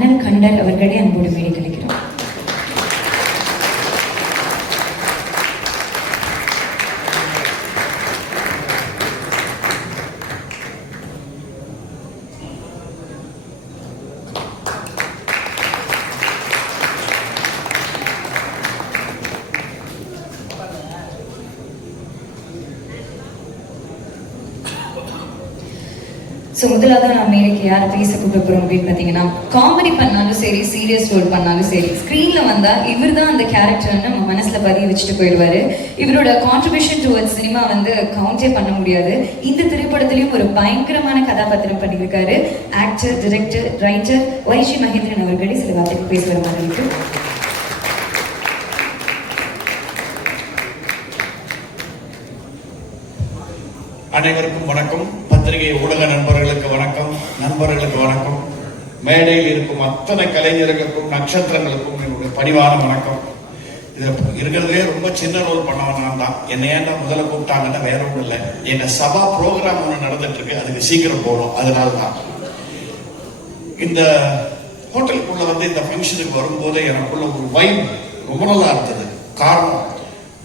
அண்ணன் கண்டர் அவர்களை அன்போடு மேடை கிடைக்கிறோம் ஸோ முதலாக நான் மேடைக்கு யார் பேச கூப்பிட போகிறோம் அப்படின்னு பார்த்தீங்கன்னா காமெடி பண்ணாலும் சரி சீரியஸ் ரோல் பண்ணாலும் சரி ஸ்க்ரீனில் வந்தால் இவர் தான் அந்த கேரக்டர்னு நம்ம மனசில் பதிய வச்சுட்டு போயிடுவாரு. இவரோட கான்ட்ரிபியூஷன் டுவர்ட்ஸ் சினிமா வந்து கவுண்டே பண்ண முடியாது. இந்த திரைப்படத்துலையும் ஒரு பயங்கரமான கதாபாத்திரம் பண்ணியிருக்காரு. Actor director writer Vaishi Mahendran அவர்களே சில வார்த்தைக்கு பேச மாதிரி இருக்கு. அனைவருக்கும் வணக்கம். பத்திரிகை ஊடக நண்பர்களுக்கு வணக்கம். நண்பர்களுக்கு வணக்கம். மேடையில் இருக்கும் அத்தனை கலைஞர்களுக்கும் நட்சத்திரங்களுக்கும் என்னுடைய பணிவான வணக்கம். இது இருக்கிறதுலே ரொம்ப சின்ன ரோல் பண்ணவன் நான் தான். என்னை ஏன்டா முதல்ல கூப்பிட்டாங்கன்னா வேற ஒன்றும் இல்லை. என்ன சபா ப்ரோக்ராம் ஒன்று நடந்துட்டு இருக்கு அதுக்கு சீக்கிரம் போகணும். அதனால தான். இந்த ஹோட்டலுக்குள்ள வந்து இந்த ஃபங்க்ஷனுக்கு வரும்போது எனக்குள்ள ஒரு வைப் ரொம்ப நல்லா இருந்தது. காரணம்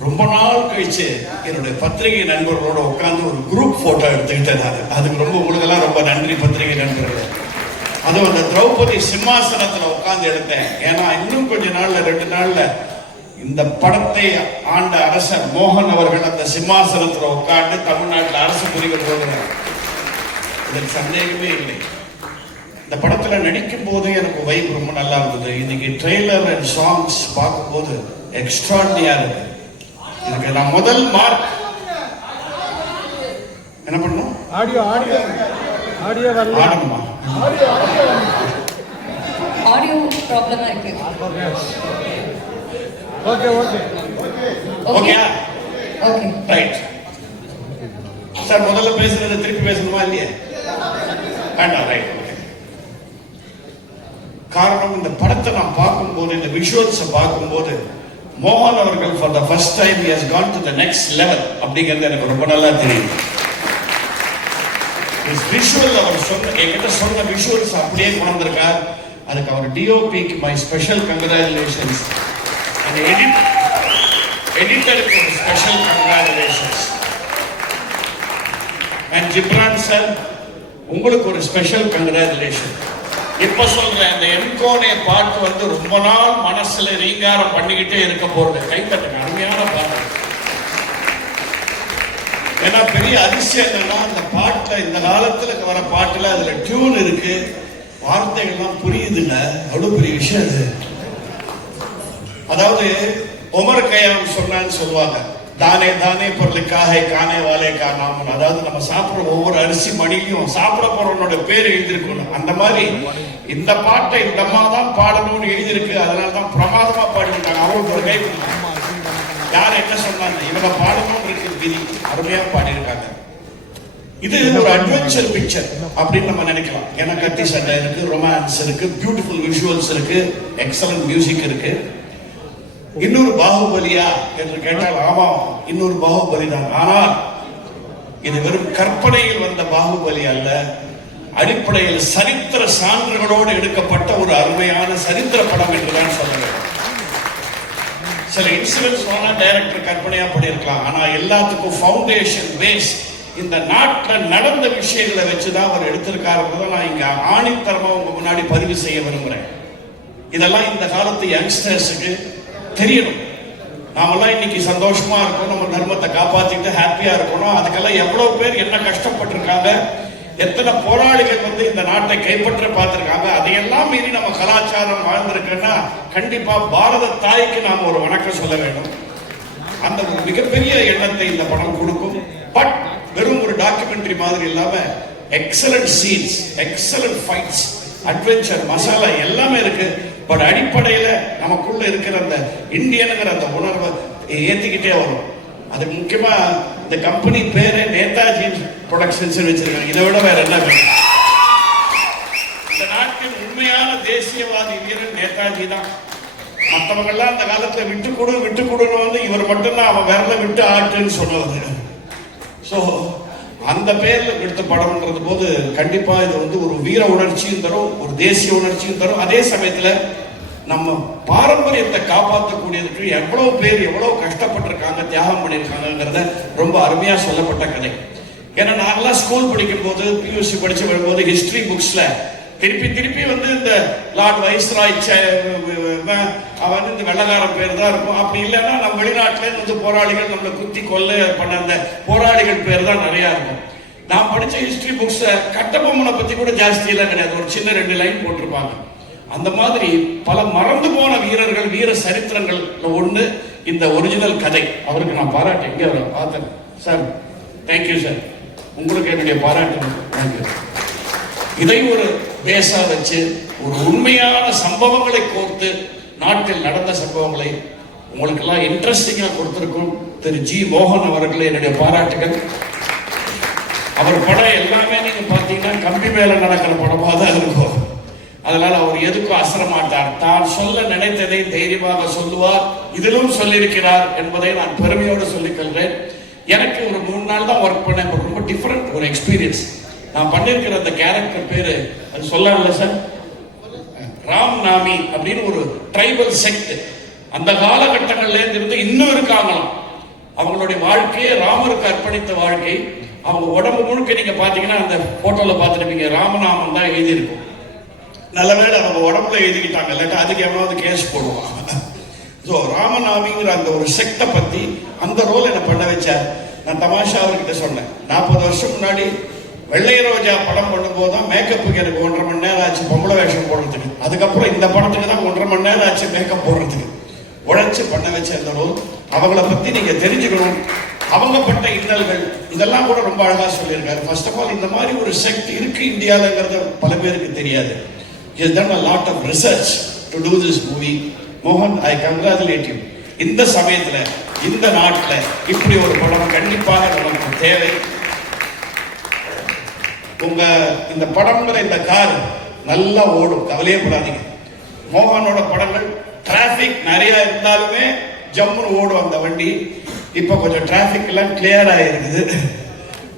ரொம்ப நாள் கழிச்சு என்னுடைய பத்திரிகை நண்பர்களோட உட்காந்து ஒரு குரூப் போட்டோ எடுத்துக்கிட்டேன் நான். அதுக்கு ரொம்ப உங்களுக்கெல்லாம் ரொம்ப நன்றி பத்திரிகை நண்பர்களே. அதுவும் அந்த திரௌபதி சிம்மாசனத்துல உட்காந்து எடுத்தேன். ஏன்னா இன்னும் கொஞ்ச நாள்ல ரெண்டு நாள்ல இந்த படத்தை ஆண்ட அரசர் மோகன் அவர்கள் அந்த சிம்மாசனத்துல உட்காந்து தமிழ்நாட்டில் அரசு புரிக போகிறார் இதற்கு சந்தேகமே இல்லை. இந்த படத்துல நடிக்கும் போது எனக்கு வைப் ரொம்ப நல்லா இருந்தது. இன்னைக்கு ட்ரெய்லர் அண்ட் சாங்ஸ் பார்க்கும்போது எக்ஸ்ட்ராடினியா இருக்கு. இதுக்கு நான் முதல் மார்க் என்ன பண்ணணும் ஆடியோ ஆடியோ. ஆடியோ வரல. ஆடணுமா? ஆடியோ ப்ராப்ளமாக இருக்கு. Okay okay. Okay. Okay. Right sir முதல்ல பேசுறத திருப்பி பேசணுமா இல்லையா? வேண்டாம் ரைட் காரணம் இந்த படத்தை நான் பார்க்கும்போது இந்த விஷுவல்ஸை பார்க்கும்போது மோகன் அவர்கள் for the first time he has gone to the next level அப்படிங்கிறது எனக்கு ரொம்ப நல்லா தெரியும் விஷுவல் அவர் சொன்ன என்கிட்ட சொன்ன விஷுவல்ஸ் அப்படியே கொண்டிருக்கார் அதுக்கு அவர் டிஓபிக்கு மை ஸ்பெஷல் கங்க்ராச்சுலேஷன்ஸ் அந்த எடிட் எடிட்டருக்கு ஒரு special congratulations and Ghibran sir உங்களுக்கு ஒரு ஸ்பெஷல் கங்க்ராச்சுலேஷன் இப்ப சொல்றேன் இந்த என்கோனே பாட்டு வந்து ரொம்ப நாள் மனசுல ரீங்காரம் பண்ணிக்கிட்டே இருக்க போறது. கைத்தட்டுங்க அருமையான பாட்டு. ஏன்னா பெரிய அதிசயம் என்னன்னா அந்த பாட்டுல இந்த காலத்துல வர பாட்டுல அதுல டியூன் இருக்கு. வார்த்தைகள்லாம் புரியுதுல்ல அவ்வளவு பெரிய விஷயம் அது. அதாவது உமர் கயாம் சொன்னான்னு சொல்லுவாங்க. தானே தானே பொருளுக்காக கானே வாலே கா நாமன் அதாவது நம்ம சாப்பிடுற ஒவ்வொரு அரிசி மணிலையும் சாப்பிட போறவனோட பேர் எழுதியிருக்கணும். அந்த மாதிரி இந்த பாட்டை இந்த அம்மா தான் பாடணும்னு எழுதியிருக்கு. அதனால தான் பிரமாதமா பாடிட்டாங்க அவங்களுக்கு ஒரு கை யார் என்ன சொன்னாங்க? இவங்க பாடணும்னு இருக்கு விதி அருமையா பாடியிருக்காங்க. இது ஒரு அட்வென்ச்சர் பிக்சர் அப்படின்னு நம்ம நினைக்கலாம். ஏன்னா கத்தி சண்டை இருக்கு ரொமான்ஸ் இருக்கு பியூட்டிஃபுல் விஷுவல்ஸ் இருக்கு எக்ஸலன்ட் மியூசிக் இருக்கு. இன்னொரு பாகுபலியா என்று கேட்டால் ஆமாம் இன்னொரு பாகுபலி தான். ஆனால் இது வெறும் கற்பனையில் வந்த பாகுபலி அல்ல. அடிப்படையில் சரித்திர சான்றுகளோடு எடுக்கப்பட்ட ஒரு அருமையான சரித்திர படம் என்றுதான் சொல்ல வேண்டும். சில இன்சிடென்ட்ஸ் வேணா டைரக்டர் கற்பனையா பண்ணியிருக்கலாம். ஆனா எல்லாத்துக்கும் ஃபவுண்டேஷன் பேஸ் இந்த நாட்டில் நடந்த விஷயங்களை வச்சுதான் அவர் எடுத்திருக்காருன்றதை நான் இங்க ஆணித்தரமா உங்க முன்னாடி பதிவு செய்ய விரும்புறேன். இதெல்லாம் இந்த காலத்து யங்ஸ்டர்ஸுக்கு தெரியணும். நாமெல்லாம் இன்னைக்கு சந்தோஷமா இருக்கணும் நம்ம தர்மத்தை காப்பாத்திட்டு ஹாப்பியா இருக்கணும். அதுக்கெல்லாம் எவ்வளவு பேர் என்ன கஷ்டப்பட்டிருக்காங்க எத்தனை போராளிகள் வந்து இந்த நாட்டை கைப்பற்ற பார்த்திருக்காங்க அதையெல்லாம் மீறி நம்ம கலாச்சாரம் வாழ்ந்திருக்குன்னா கண்டிப்பா பாரத தாய்க்கு நாம் ஒரு வணக்கம் சொல்ல வேண்டும். அந்த ஒரு மிகப்பெரிய எண்ணத்தை இந்த படம் கொடுக்கும். பட் வெறும் ஒரு டாக்குமெண்ட்ரி மாதிரி இல்லாம excellent scenes excellent fights adventure masala எல்லாமே இருக்கு. பட் அடிப்படையில நமக்குள்ள இருக்கிற அந்த இந்தியனுங்கிற அந்த உணர்வை ஏத்திக்கிட்டே வரும். அதுக்கு முக்கியமா இந்த கம்பெனி பேரே நேதாஜி ப்ரொடக்ஷன்ஸ் வச்சிருக்காங்க. இதை விட வேற என்ன வேணும்? இந்த நாட்டின் உண்மையான தேசியவாதி வீரன் நேதாஜி தான். மற்றவங்க எல்லாம் அந்த காலத்துல விட்டு கொடு விட்டு கொடுன்னு வந்து இவர் மட்டும்தான் அவன் விரல விட்டு ஆட்டுன்னு சொன்னது ஸோ அந்த பேர்ல எடுத்த படம்ன்றது போது கண்டிப்பா இது வந்து ஒரு வீர உணர்ச்சியும் தரும் ஒரு தேசிய உணர்ச்சியும் தரும். அதே சமயத்துல நம்ம பாரம்பரியத்தை காப்பாற்றக்கூடியதுக்கு எவ்வளவு பேர் எவ்வளவு கஷ்டப்பட்டிருக்காங்க தியாகம் பண்ணியிருக்காங்கங்கிறத ரொம்ப அருமையா சொல்லப்பட்ட கதை. ஏன்னா நாங்கெல்லாம் ஸ்கூல் படிக்கும் போது பியூசி படிச்சு வரும்போது ஹிஸ்டரி புக்ஸ்ல திருப்பி திருப்பி வந்து இந்த லார்ட் வைஸ்ராய் அவன் இந்த வெள்ளக்காரன் பேர் தான் இருக்கும் அப்படி இல்லைன்னா நம்ம வெளிநாட்டுல இருந்து வந்து போராளிகள் நம்மளை குத்தி கொல்ல பண்ண அந்த போராளிகள் பேர் தான் நிறைய இருக்கும். நான் படிச்ச ஹிஸ்டரி புக்ஸை கட்டபொம்மனை பத்தி கூட ஜாஸ்தி எல்லாம் கிடையாது. ஒரு சின்ன ரெண்டு லைன் போட்டிருப்பாங்க. அந்த மாதிரி பல மறந்து போன வீரர்கள் வீர சரித்திரங்கள் ஒண்ணு இந்த ஒரிஜினல் கதை. அவருக்கு நான் பாராட்டு. எங்க அவரை பார்த்தேன்? சார் தேங்க்யூ சார் உங்களுக்கு என்னுடைய பாராட்டு. தேங்க்யூ இதை ஒரு பேச வச்சு ஒரு உண்மையான சம்பவங்களை கோர்த்து நாட்டில் நடந்த சம்பவங்களை உங்களுக்கெல்லாம் இன்ட்ரெஸ்டிங்காக கொடுத்துருக்கும் திரு ஜி மோகன் அவர்களே என்னுடைய பாராட்டுகள். அவர் படம் எல்லாமே நீங்கள் பார்த்தீங்கன்னா கம்பி மேலே நடக்கிற படமா தான் இருக்கும். அதனால் அவர் எதுக்கும் அசரமாட்டார் தான் சொல்ல நினைத்ததை தைரியமாக சொல்லுவார். இதிலும் சொல்லியிருக்கிறார் என்பதை நான் பெருமையோடு சொல்லிக் கொள்கிறேன். எனக்கு ஒரு மூணு நாள் தான் ஒர்க் பண்ணேன். ரொம்ப டிஃப்ரெண்ட் ஒரு எக்ஸ்பீரியன்ஸ் நான் பண்ணியிருக்கிற அந்த கேரக்டர் பேரு அது சொல்லல சார் ராம் நாமி அப்படின்னு ஒரு ட்ரைபல் செக்ட் அந்த காலகட்டங்கள்ல இருந்து இன்னும் இருக்காங்களாம். அவங்களுடைய வாழ்க்கையே ராமருக்கு அர்ப்பணித்த வாழ்க்கை. அவங்க உடம்பு முழுக்க நீங்க பாத்தீங்கன்னா அந்த போட்டோல பார்த்துருப்பீங்க ராமநாமம் தான் எழுதியிருக்கும். நல்லவேளை அவங்க உடம்புல எழுதிக்கிட்டாங்க. இல்லாட்டா அதுக்கு எவ்வளவு கேஸ் போடுவாங்க ஸோ ராமநாமிங்கிற அந்த ஒரு செக்டை பத்தி அந்த ரோல் என்ன பண்ண வச்சார்? நான் தமாஷா அவர்கிட்ட சொன்னேன். நாற்பது வருஷம் முன்னாடி வெள்ளை ரோஜா படம் பண்ணும்போது தான் மேக்கப்புக்கு எனக்கு ஒன்றரை மணி நேரம் ஆச்சு பொம்பளை வேஷம் போடுறதுக்கு. அதுக்கப்புறம் இந்த படத்துக்கு தான் ஒன்றரை மணி நேரம் ஆச்சு மேக்கப் போடுறதுக்கு. உழைச்சி பண்ண வச்சிருந்தாலும் அந்த அவங்கள பத்தி நீங்க தெரிஞ்சுக்கணும். அவங்க பட்ட இன்னல்கள் இதெல்லாம் கூட ரொம்ப அழகா சொல்லியிருக்காரு. ஃபர்ஸ்ட் ஆஃப் ஆல் இந்த மாதிரி ஒரு செக்ட் இருக்கு இந்தியாலங்கிறத பல பேருக்கு தெரியாது. Is done a lot of research to do this movie மோகன் ஐ கங்க்ராச்சுலேட் யூ இந்த சமயத்துல இந்த நாட்டுல இப்படி ஒரு படம் கண்டிப்பாக நமக்கு தேவை. உங்க இந்த படம்ங்கிற இந்த கார் நல்லா ஓடும் கவலையே படாதீங்க. மோகனோட படங்கள் டிராபிக் நிறைய இருந்தாலுமே ஜம்முன்னு ஓடும் அந்த வண்டி. இப்போ கொஞ்சம் டிராபிக் எல்லாம் கிளியர் ஆயிருக்குது.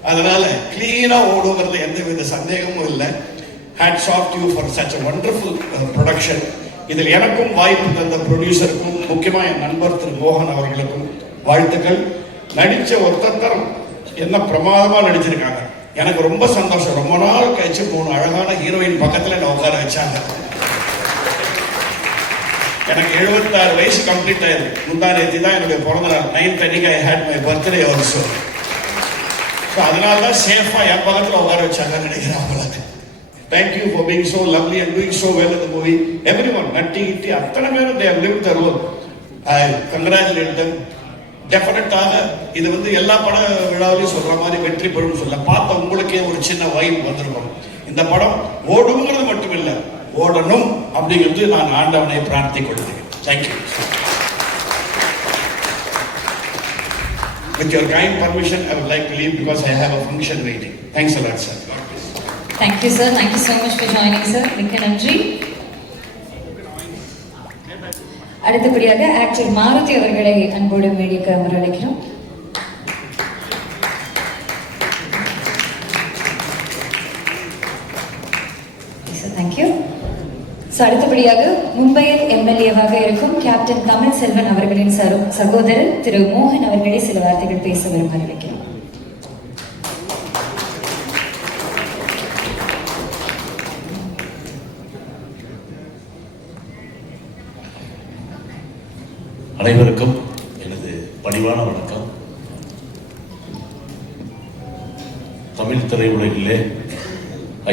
அதனால கிளீனா ஓடுங்கிறது எந்த வித சந்தேகமும் இல்லை. Hats off you for such a production இதில் எனக்கும் வாய்ப்பு தந்த ப்ரொடியூசருக்கும் முக்கியமாக என் நண்பர் திரு மோகன் அவர்களுக்கும் வாழ்த்துக்கள். நடித்த ஒத்தத்தரம் என்ன பிரமாதமாக நடிச்சிருக்காங்க. எனக்கு ரொம்ப சந்தோஷம். ரொம்ப நாள் கழிச்சு மூணு அழகான ஹீரோயின் பக்கத்துல என்ன உட்கார வச்சாங்க. எனக்கு 76 வயசு கம்ப்ளீட் ஆயிருக்கு முந்தா நேத்தி தான் என்னுடைய பிறந்த நாள். நைன்த் அன்னைக்கு I had my birthday also so அதனால தான் சேஃபாக என் பக்கத்தில் உட்கார வச்சாங்கன்னு நினைக்கிறேன் அவங்களுக்கு. Thank you for being so lovely and doing so well இந்த movie everyone Natty Kitty அத்தனை பேரும் தே லிவ் தருவோம் ரோல் ஐ கங்க்ராச்சுலேட் தம் டெஃபினட்டாக இது வந்து எல்லா பட விழாவிலையும் சொல்கிற மாதிரி வெற்றி பெறும் சொல்ல பார்த்த உங்களுக்கே ஒரு சின்ன வாய்ப்பு வந்திருக்கும் இந்த படம் ஓடுங்கிறது மட்டும் இல்லை ஓடணும் அப்படிங்கிறது நான் ஆண்டவனை பிரார்த்திக்கொள்கிறேன் thank you With your kind permission, I would like to leave because I have a function waiting. Thanks a lot, sir. God bless. Thank you sir thank you so much for joining sir மிக்க நன்றி அடுத்தபடியாக actor Maruti அவர்களை அன்போடு மேடிக்கு அமர அழைக்கிறோம். Thank you so அடுத்தபடியாக மும்பையில் எம்எல்ஏவாக இருக்கும் கேப்டன் தமிழ் செல்வன் அவர்களின் சகோதரர் திரு மோகன் அவர்களே சில வார்த்தைகள் பேச விரும்ப நினைக்கிறேன்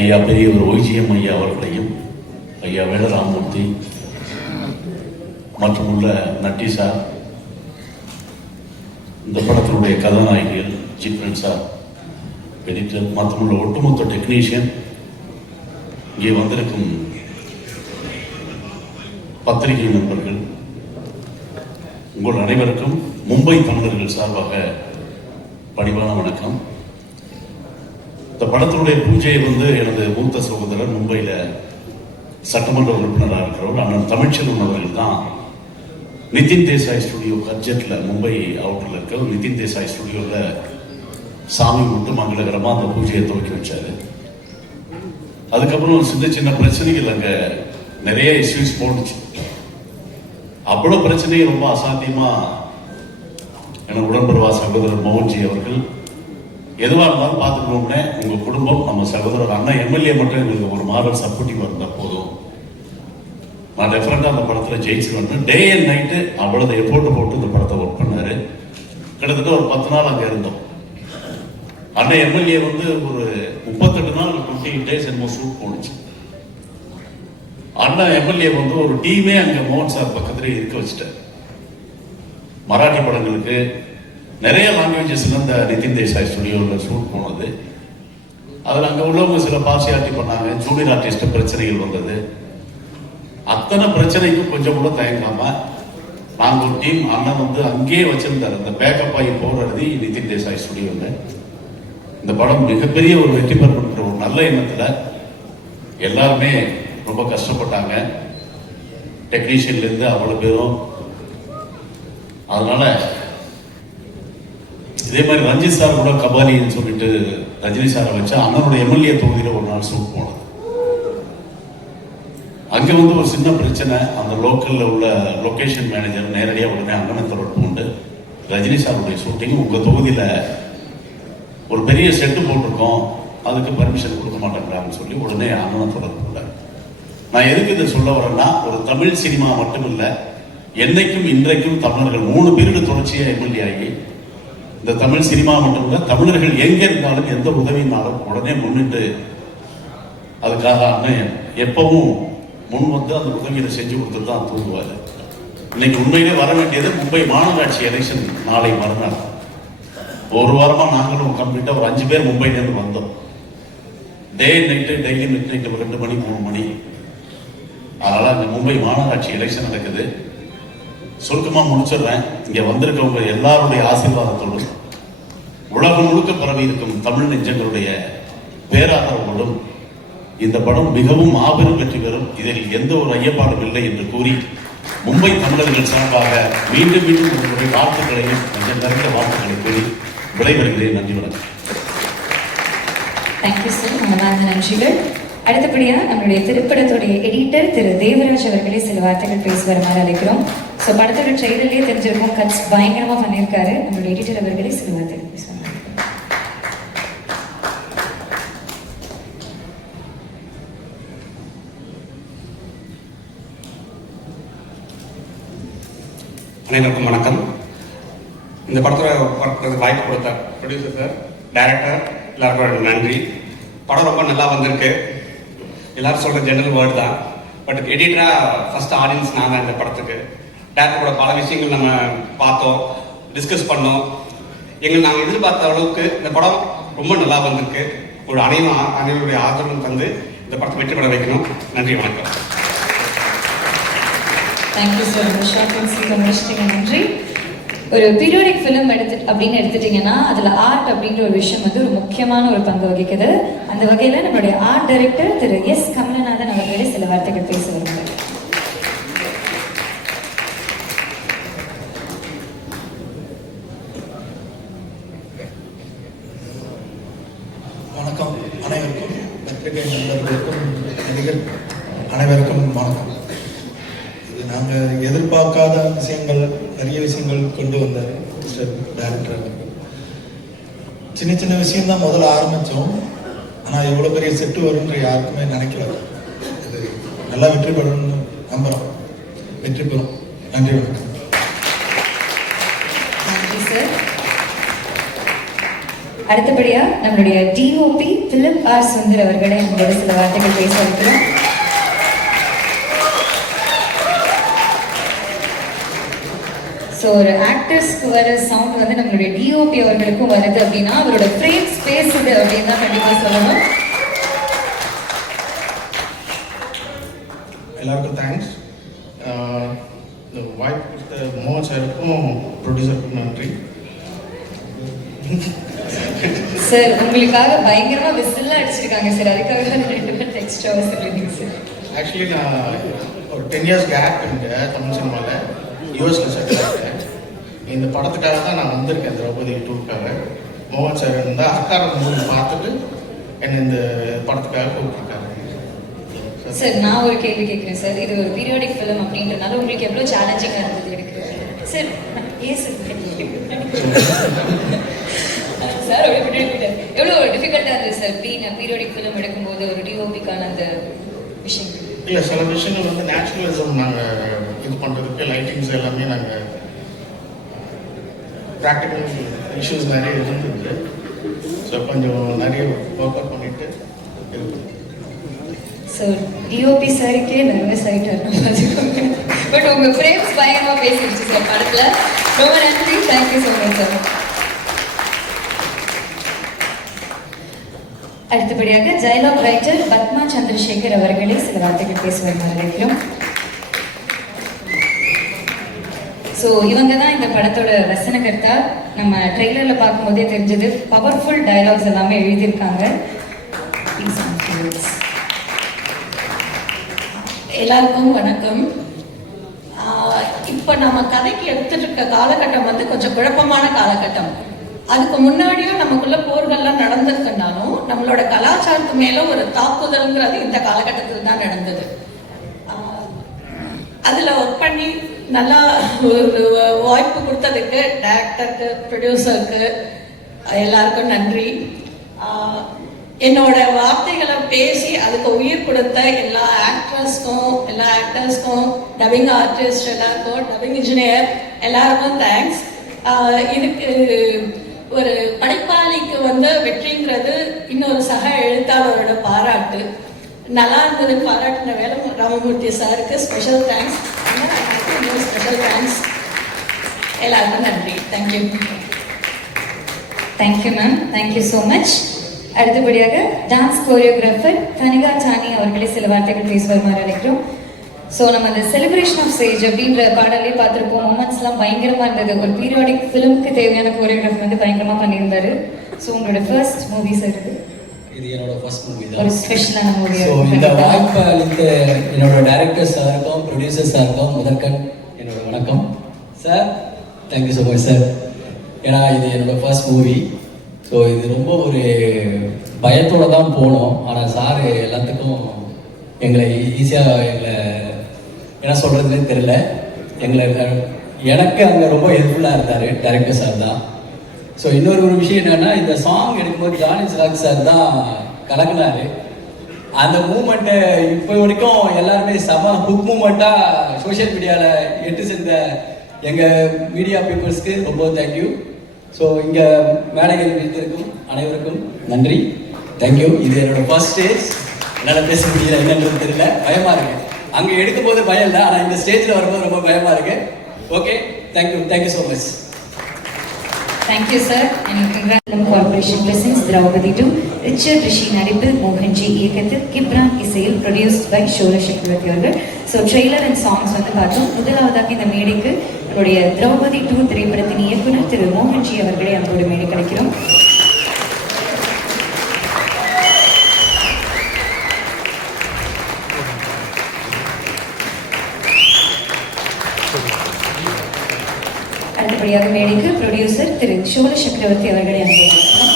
ஐயா பெரியவர் ஒய்ஜிஎம் ஐயா அவர்களையும் ஐயா வேலராமூர்த்தி மற்றும் உள்ள நட்டி சார் இந்த படத்தினுடைய கதாநாயகிகள் ஜிப்ரன் சார் எடிட்டர் மற்றும் உள்ள ஒட்டுமொத்த டெக்னீஷியன் இங்கே வந்திருக்கும் பத்திரிகை நண்பர்கள் உங்கள் அனைவருக்கும் மும்பை தமிழர்கள் சார்பாக பணிவான வணக்கம். இந்த படத்தினுடைய பூஜையை வந்து எனது மூத்த சகோதரர் மும்பையில் சட்டமன்ற உறுப்பினராக இருக்கிறவர் அண்ணன் தமிழ்ச்செல்வன் அவர்கள் தான். நிதின் தேசாய் ஸ்டுடியோ கர்ஜெட்டில் மும்பை அவுட்டில் இருக்கிற நிதின் தேசாய் ஸ்டுடியோவில் சாமி மட்டும் மங்களகரமாக அந்த பூஜையை துவக்கி வச்சாரு. அதுக்கப்புறம் சின்ன சின்ன பிரச்சனைகள் அங்கே நிறைய இஷ்யூஸ் போட்டுச்சு. அவ்வளோ பிரச்சனையை ரொம்ப அசாத்தியமாக என உடன்படுவா சகோதரர் மோகன்ஜி அவர்கள் எதுவாக இருந்தாலும் பார்த்துக்கணும்னே உங்கள் குடும்பம் நம்ம சகோதரர் அண்ணா எம்எல்ஏ மட்டும் எங்களுக்கு ஒரு மாடல் சப்போர்ட்டிவாக இருந்தால் போதும். நான் டெஃபரெண்டாக அந்த படத்துல ஜெயிச்சிருவேன் டே அண்ட் நைட்டு அவ்வளவு எஃபோர்ட்டு போட்டு இந்த படத்தை ஒர்க் பண்ணாரு. கிட்டத்தட்ட ஒரு பத்து நாள் அங்கே இருந்தோம். அண்ணன் எம்எல்ஏ வந்து ஒரு முப்பத்தெட்டு நாள் டுவெண்ட்டி டேஸ் என்னமோ ஷூட் போணுச்சு. அண்ணா எம்எல்ஏ வந்து ஒரு டீமே அங்கே மோகன் சார் பக்கத்துலேயே இருக்க வச்சுட்டார். மராட்டி படங்களுக்கு நிறைய லாங்குவேஜஸ்ல இந்த நிதின் தேசாய் ஸ்டுடியோவில் ஷூட் போனது. அதில் அங்கே உள்ளவங்க சில பார்சியாலிட்டி பண்ணாங்க. ஜூனியர் ஆர்டிஸ்ட் பிரச்சனைகள் வந்தது. அத்தனை பிரச்சனைக்கும் கொஞ்சம் கூட தயங்காம நாங்கள் ஒரு டீம் அண்ணன் வந்து அங்கேயே வச்சிருந்தார். அந்த பேக்கப் ஆகி போகிறது நிதின் தேசாய் ஸ்டுடியோவில் இந்த படம் மிகப்பெரிய ஒரு வெற்றி பெறப்படுற ஒரு நல்ல எண்ணத்தில் எல்லாருமே ரொம்ப கஷ்டப்பட்டாங்க. டெக்னீஷியன்லேருந்து அவ்வளோ பேரும். அதனால இதே மாதிரி ரஞ்சித் சார் கூட கபாலின்னு சொல்லிட்டு ரஜினி சாரை வச்சு அண்ணனோட எம்எல்ஏ தொகுதியில் ஒரு நாள் சூட் போனது. அங்கே வந்து ஒரு சின்ன பிரச்சனை அந்த லோக்கலில் உள்ள லொகேஷன் மேனேஜர் நேரடியாக உடனே அண்ணனை தொடர்பு கொண்டு ரஜினி சாருடைய ஷூட்டிங் உங்கள் தொகுதியில் ஒரு பெரிய செட்டு போட்டிருக்கோம் அதுக்கு பர்மிஷன் கொடுக்க மாட்டேங்கிறாங்கன்னு சொல்லி உடனே அண்ணனை தொடர்பு கொண்டார். நான் எதுக்கு இதை சொல்ல வரேன்னா ஒரு தமிழ் சினிமா மட்டும் இல்லை என்னைக்கும் இன்றைக்கும் தமிழர்கள் மூணு பேருக்கு தொடர்ச்சியாக எம்எல்ஏ ஆகி இந்த தமிழ் சினிமா மட்டும் இல்லை தமிழர்கள் எங்கே இருந்தாலும் எந்த உதவினாலும் உடனே முன்னிட்டு அதுக்காக அண்ணன் எப்பவும் முன் வந்து அந்த உதவியை செஞ்சு கொடுத்துட்டு தான் தூங்குவார். இன்னைக்கு உண்மையிலே வர வேண்டியது மும்பை மாநகராட்சி எலெக்ஷன் நாளை மறுநாள். ஒரு வாரமாக நாங்களும் கம்ப்ளீட்டாக ஒரு அஞ்சு பேர் மும்பைலேருந்து வந்தோம். Day night daily midnight ரெண்டு மணி மூணு மணி. அதனால் அந்த மும்பை மாநகராட்சி எலெக்ஷன் நடக்குது. சுருக்கமா முடிச்சிடுறேன். இங்க வந்திருக்கவங்க எல்லாருடைய ஆசீர்வாதத்தோடும் உலகம் முழுக்க பரவி இருக்கும் தமிழ் நெஞ்சங்களுடைய பேராதரவோடும் இந்த படம் மிகவும் மாபெரும் வெற்றி பெறும். இதில் எந்த ஒரு ஐயப்பாடும் இல்லை என்று கூறி மும்பை தமிழர்கள் சார்பாக மீண்டும் மீண்டும் உங்களுடைய வாழ்த்துக்களையும் கொஞ்சம் நிறைந்த வாழ்த்துக்களை கூறி விடைபெறுகிறேன். நன்றி வணக்கம். தேங்க்யூ சார் நன்றிகள். அடுத்தபடியா நம்மளுடைய திரைப்படத்துடைய எடிட்டர் திரு தேவராஜ் அவர்களே சில வார்த்தைகள் பேசி வருமாறு அழைக்கிறோம். ஸோ படத்தோட ட்ரெய்லர்லேயே தெரிஞ்சிருக்கும் கட்ஸ் பயங்கரமா பண்ணியிருக்காரு. நம்மளுடைய எடிட்டர் அவர்களே சில வார்த்தைகள் பேசுவாங்க அனைவருக்கும் வணக்கம். இந்த படத்தில் படத்துக்கு வாய்ப்பு கொடுத்த ப்ரொடியூசர் சார் டைரக்டர் எல்லாருக்கும் நன்றி. படம் ரொம்ப நல்லா வந்திருக்கு. எல்லாரும் சொல்கிற ஜெனரல் வேர்டு தான். பட் எடிட்டராக ஃபர்ஸ்ட் ஆடியன்ஸ் நான் தான் இந்த படத்துக்கு. டேரக்டரோட பல விஷயங்கள் நம்ம பார்த்தோம் டிஸ்கஸ் பண்ணோம். எங்கள் நாங்கள் எதிர்பார்த்த அளவுக்கு இந்த படம் ரொம்ப நல்லா வந்திருக்கு. ஒரு அனைவரும் அனைவருடைய ஆதரவும் தந்து இந்த படத்தை வெற்றி பெற வைக்கணும். நன்றி வணக்கம். தேங்க்யூ சார் ரொம்ப நன்றி. ஒரு பீரியோடிக் ஃபிலிம் எடுத்து அப்படின்னு எடுத்துட்டீங்கன்னா அதில் ஆர்ட் அப்படின்ற ஒரு விஷயம் வந்து ஒரு முக்கியமான ஒரு பங்கு வகிக்குது. அந்த வகையில் நம்மளுடைய ஆர்ட் டைரக்டர் திரு எஸ் கமலநாதன் அவர்களே சில வார்த்தைகள் பேச வருவாங்க வணக்கம். அனைவருக்கும் பத்திரிகை நண்பர்களுக்கும் நடிகர் அனைவருக்கும் வணக்கம். இது நாங்கள் எதிர்பார்க்காத விஷயங்கள் நிறைய விஷயங்கள் கொண்டு வந்தார் மிஸ்டர் டைரக்டர் அவர்கள் சின்ன சின்ன விஷயம் தான் முதல்ல ஆரம்பித்தோம் ஆனால் எவ்வளோ பெரிய செட்டு வரும்ன்ற யாருக்குமே நினைக்கல. இது நல்லா வெற்றி பெறணும்னு நம்புகிறோம் வெற்றி பெறும். நன்றி வணக்கம். சார். அடுத்தபடியா நம்மளுடைய டிஓபி பிலிப் ஆர் சுந்தர் அவர்களை நம்மளோட சில வார்த்தைகள் பேச இருக்கிறோம் ஸோ ஒரு ஆக்டர்ஸ்க்கு வர சவுண்ட் வந்து நம்மளுடைய டிஓபி அவர்களுக்கும் வருது அப்படின்னா அவரோட ஃப்ரேம்ஸ் பேசுது அப்படின்னு தான் கண்டிப்பாக சொல்லணும். எல்லாருக்கும் தேங்க்ஸ் இந்த வாய்ப்பு கொடுத்த மோகன் சாருக்கும் ப்ரொடியூசருக்கும் நன்றி. சார் உங்களுக்காக பயங்கரமா விசில்லாம் அடிச்சிருக்காங்க சார் அதுக்காக ரெண்டு பேரும் எக்ஸ்ட்ராவாக சொல்லுங்க சார் ஆக்சுவலி நான் ஒரு டென் இயர்ஸ் கேப் இங்கே தமிழ் சினிமாவில் யூஎஸில் செட்டில் ஆகிட்டேன் இந்த படத்துக்காக தான் நான் வந்திருக்கேன் திரௌபதி டூருக்காக. மோகன் சார் இருந்தால் அக்கார மூவி பார்த்துட்டு என்னை இந்த படத்துக்காக கூப்பிட்டுருக்காரு. சார் நான் ஒரு கேள்வி கேட்குறேன் சார். இது ஒரு பீரியாடிக் ஃபிலிம் அப்படின்றனால உங்களுக்கு எவ்வளோ சேலஞ்சிங்காக இருந்தது எடுக்கிறது சார் ஏன் சார் சார். எவ்வளோ டிஃபிகல்ட்டாக இருந்தது சார் பீன் பீரியாடிக் ஃபிலிம் எடுக்கும்போது ஒரு டிஓபிக்கான அந்த விஷயம் இல்லை சில விஷயங்கள் வந்து நேச்சுரலிசம் நாங்கள் இது பண்ணுறதுக்கு லைட்டிங்ஸ் எல்லாமே நாங்கள் ப்ராக்டிக்கல் இஷ்யூஸ் நிறைய இருந்துருக்கு. ஸோ கொஞ்சம் நிறைய ஒர்க் அவுட் பண்ணிட்டு இருக்கோம் ஸோ டிஓபி சாருக்கே நர்வஸ் ஆகிட்டாரு பட் உங்கள் ஃப்ரேம்ஸ் பயங்கரமாக பேசிடுச்சு சார் படத்தில். ரொம்ப நன்றி. தேங்க்யூ ஸோ மச் சார் அடுத்தபடியாக ஜெயலாக் ரைட்டர் பத்மா சந்திரசேகர் அவர்களே சில வார்த்தைகள் பேசுவார் நினைக்கிறோம் ஸோ இவங்க தான் இந்த படத்தோட வசனகர்த்தா நம்ம ட்ரெய்லரில் பார்க்கும்போதே தெரிஞ்சது. பவர்ஃபுல் டயலாக்ஸ் எல்லாமே எழுதியிருக்காங்க. எல்லாருக்கும் வணக்கம். இப்போ நம்ம கதைக்கு எடுத்துட்டு இருக்க காலகட்டம் வந்து கொஞ்சம் குழப்பமான காலகட்டம். அதுக்கு முன்னாடியும் நமக்குள்ள போர்கள்லாம் நடந்திருக்குனாலும் நம்மளோட கலாச்சாரத்து மேல ஒரு தாக்குதல்ங்கிறது இந்த காலகட்டத்தில் தான் நடந்தது. ஆஹ் அதுல ஒர்க் பண்ணி நல்லா ஒரு வாய்ப்பு கொடுத்ததுக்கு டேரக்டருக்கு ப்ரொடியூசருக்கு எல்லாருக்கும் நன்றி. என்னோட வார்த்தைகளை பேசி அதுக்கு உயிர் கொடுத்த எல்லா ஆக்ட்ரஸ்க்கும் எல்லா ஆக்டர்ஸ்க்கும் டபிங் ஆர்டிஸ்ட் எல்லாருக்கும் டபிங் இன்ஜினியர் எல்லாருக்கும் தேங்க்ஸ் இதுக்கு ஒரு படைப்பாளிக்கு வந்து வெற்றிங்கிறது இன்னொரு சக எழுத்தாளரோட பாராட்டு. நல்லா இருந்தது பாராட்டின வேலை ராமமூர்த்தி சாருக்கு ஸ்பெஷல் தேங்க்ஸ் ஸ்பெஷல் தேங்க்ஸ் எல்லாருக்கும் நன்றி thank you thank you ma'am thank you so much அடுத்தபடியாக டான்ஸ் கோரியோகிராஃபர் கனிகா சானி அவர்களே சில வார்த்தைகள் பேசுவார் மாதிரி நினைக்கிறோம் ஸோ நம்ம அந்த செலிப்ரேஷன் ஆஃப் ஸ்டேஜ் அப்படின்ற பாடலே பார்த்துருப்போம் மூமெண்ட்ஸ்லாம் பயங்கரமாக இருந்தது ஒரு பீரியாடிக் ஃபிலிமுக்கு தேவையான கோரியோகிராஃபி வந்து பயங்கரமாக பண்ணியிருந்தாரு ஸோ உங்களோட ஃபர்ஸ்ட் மூவிஸ் இருக்குது இது என்னோட ஃபர்ஸ்ட் மூவி ஒரு தான் ஸ்பெஷலான மூவி ஸோ இந்த வாய்ப்பை அளித்த என்னோட டைரக்டர் சாருக்கும் ப்ரொடியூசர் சாருக்கும் முதற்கண் என்னோட வணக்கம். Sir thank you so much sir ஏன்னா இது என்னோட ஃபர்ஸ்ட் மூவி ஸோ இது ரொம்ப ஒரு பயத்தோட தான் போனோம். ஆனால் சார் எல்லாத்துக்கும் எங்களை ஈஸியாக எங்களை என்ன சொல்கிறதுனே தெரில எங்களை எனக்கு அங்கே ரொம்ப ஹெல்ப்ஃபுல்லாக இருந்தார் டைரக்டர் சார் தான். ஸோ இன்னொரு ஒரு விஷயம் என்னன்னா இந்த சாங் எடுக்கும்போது ஜானி சிராக் சார் தான் கலக்குனாரு. அந்த மூமெண்ட்டை இப்போ வரைக்கும் எல்லாருமே செம ஹுக் மூமெண்ட்டாக சோஷியல் மீடியாவில் எட்டு சேர்ந்த எங்கள் மீடியா பீப்புள்ஸ்க்கு ரொம்ப தேங்க்யூ ஸோ இங்கே மேடைகள் வீட்டிற்கும் அனைவருக்கும் நன்றி. தேங்க்யூ இது என்னோட ஃபர்ஸ்ட் ஸ்டேஜ் என்னால் பேச முடியல என்னன்றது தெரியல. பயமாக இருக்கு. அங்கே எடுக்கும் போது பயம் இல்லை ஆனால் இந்த ஸ்டேஜில் வரும்போது ரொம்ப பயமாக இருக்கு. Okay thank you thank you so much thank you sir and corporation presents Draupadi two Richard Rishi நடிப்பில் மோகன்ஜி இயக்கத்தில் கிப்ரான் இசையில் ப்ரொடியூஸ்ட் பை ஷோர சக்கரவர்த்தி அவர்கள். ஸோ ட்ரெய்லர் அண்ட் சாங்ஸ் வந்து பார்த்தோம். முதலாவதாக இந்த மேடைக்கு நம்முடைய திரௌபதி டூ திரைப்படத்தின் இயக்குனர் திரு மோகன்ஜி அவர்களை அன்போடு மேடை கிடைக்கிறோம். அடுத்தபடியாக மேடைக்கு ப்ரொடியூசர் திரு சோழ சக்கரவர்த்தி அவர்களை அன்போடு அழைக்கிறோம்.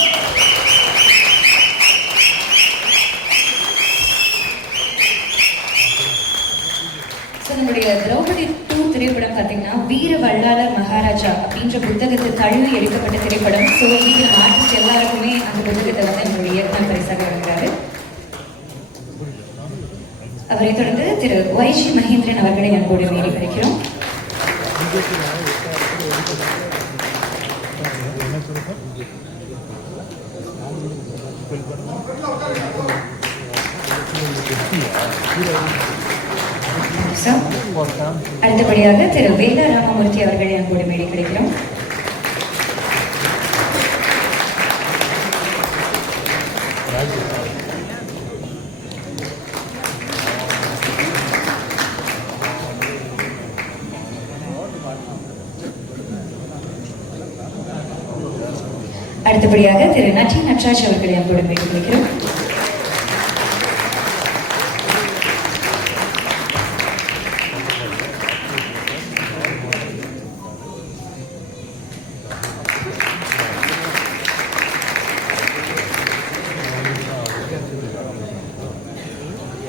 So, நம்முடைய திரௌபதி டூ திரைப்படம் பார்த்தீங்கன்னா வீர வல்லாளர் மகாராஜா அப்படின்ற புத்தகத்தை தழுவி எடுக்கப்பட்ட திரைப்படம். ஸோ இன்னைக்கு நம்ம ஆர்டிஸ்ட் எல்லாருக்குமே அந்த புத்தகத்தை வந்து நம்மளுடைய இயக்குனர் பரிசாக வழங்குறாரு. அவரை தொடர்ந்து திரு ஒய்ஜி மகேந்திரன் அவர்களை அன்போடு மேடை கிடைக்கிறோம் அடுத்தபடியாக திரு வேலா ராமமூர்த்தி அவர்களை அன்போடு மேடை கிடைக்கிறோம். நட்ராஜ் அவர்களை அன்போடு மேற்கொள்கிறோம்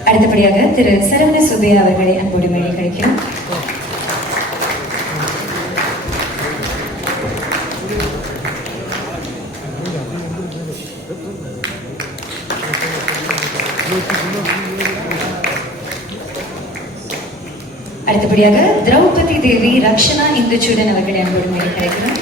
அடுத்தபடியாக திரு சரவண சுபையா அவர்களை அன்போடு மேலே கழிக்கிறோம் அடுத்தபடியாக திரௌபதி தேவி ரக்ஷனா இந்துச்சூடன் அவர்களை அன்போடு மேடை கிடைக்கிறோம்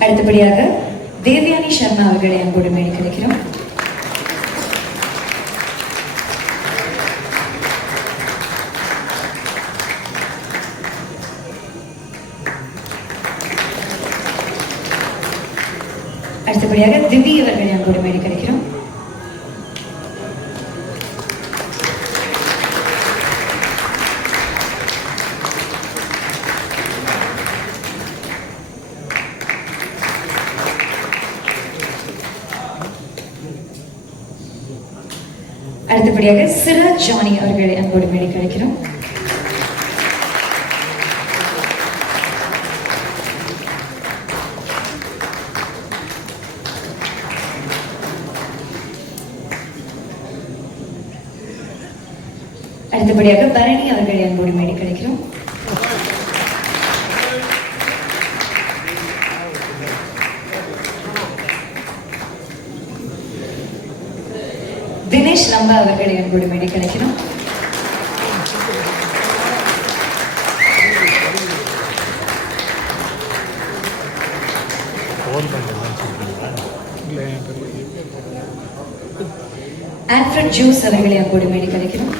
அடுத்தபடியாக தேவயானி சர்மா அவர்களை அன்போடு மேடை கிடைக்கிறோம் கிடைக்கிறோம் அடுத்தபடியாக பரணி அவர்களை அன்போடு மேடை கிடைக்கிறோம். தினேஷ் நம்ப அவர்களை அன்போடு மேடை கிடைக்கிறோம். ஜூஸ் அவர்களை அன்போடு கிடைக்கிறோம்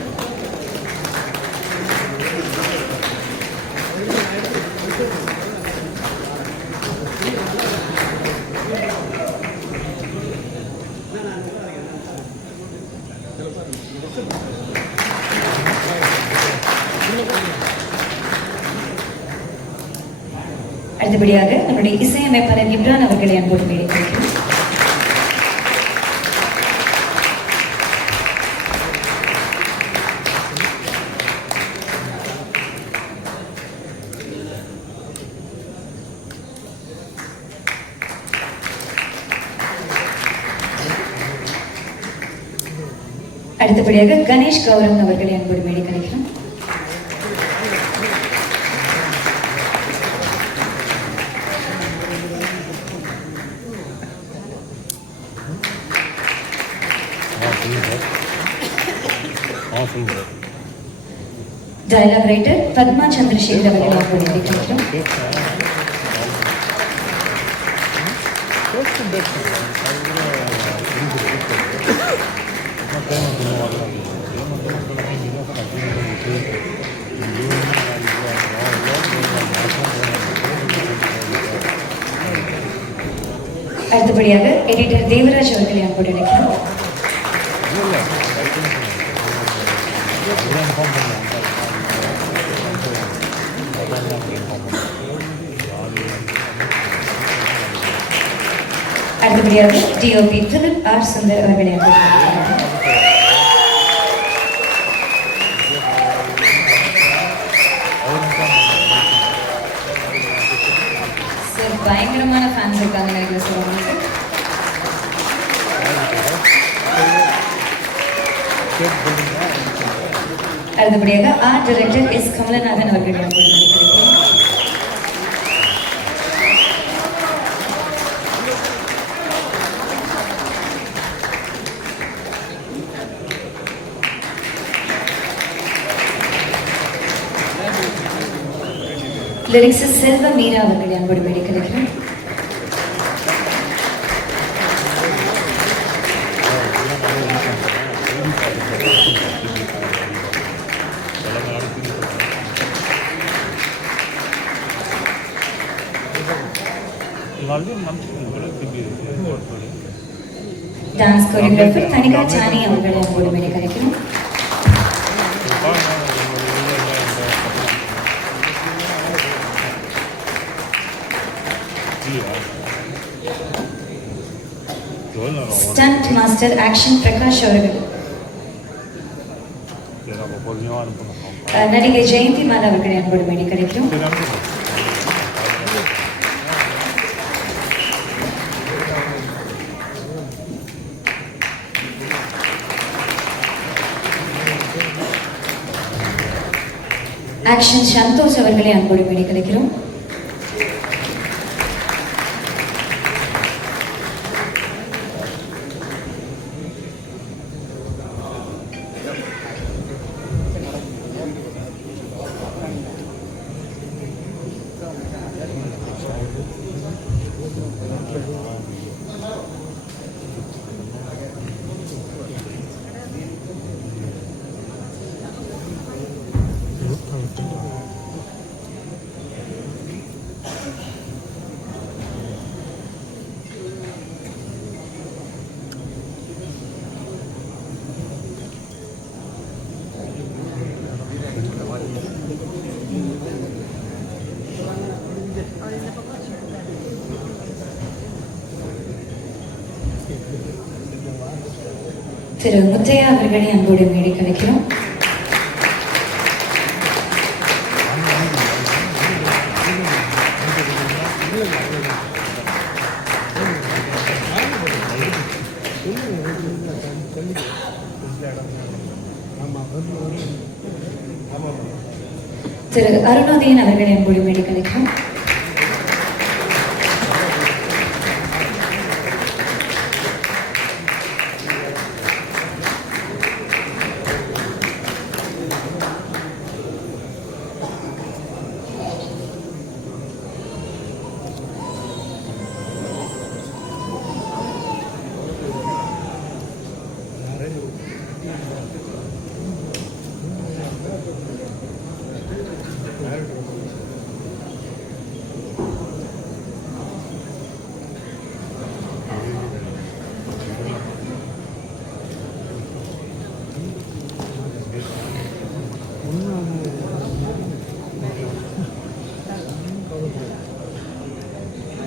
அடுத்தபடியாக நம்முடைய இசையமைப்பாளர் இம்ரான் அவர்களை அன்போடு மேடை கிடைக்கிறோம் அடுத்தபடியாக கணேஷ் கௌரவ் அவர்களை அன்போடு மேடை கிடைக்கிறோம் டயலாக் ரைட்டர் பத்மா சந்திரசேகர் அவர்களை அன்போடு மேடை கிடைக்கிறோம் அடுத்தபடியாக எடிட்டர் தேவராஜ் அவர்களை அன்போடு அழைக்கிறோம். அடுத்தபடியாக டிஓபி திலிப் ஆர் சுந்தர் அவர்களை அன்போடு அடுத்தபடியாக ஆர்ட் டைரக்டர் எஸ் கமலநாதன் அவர்களிடம் லிரிக்ஸ் செல்வ மீரா அவர்களை அன்போடு மேடை டான்ஸ் கோரியோகிராஃபர் தனிகா சானி அவர்களை அன்போடு மேடை கிடைக்கிறோம். ஸ்டண்ட் மாஸ்டர் ஆக்ஷன் பிரகாஷ் அவர்கள். நடிகை ஜெயந்தி மாலா அவர்களை அன்போடு வேண்டி கிடைக்கும் சந்தோஷ் அவர்களை அன்போடு கிடைக்கிறோம். திரு முத்தையா அவர்களை அன்போடு வேண்டி கிடைக்கிறோம் திரு அருணோதயன் அவர்களை அன்போடு வேண்டி கிடைக்கிறோம்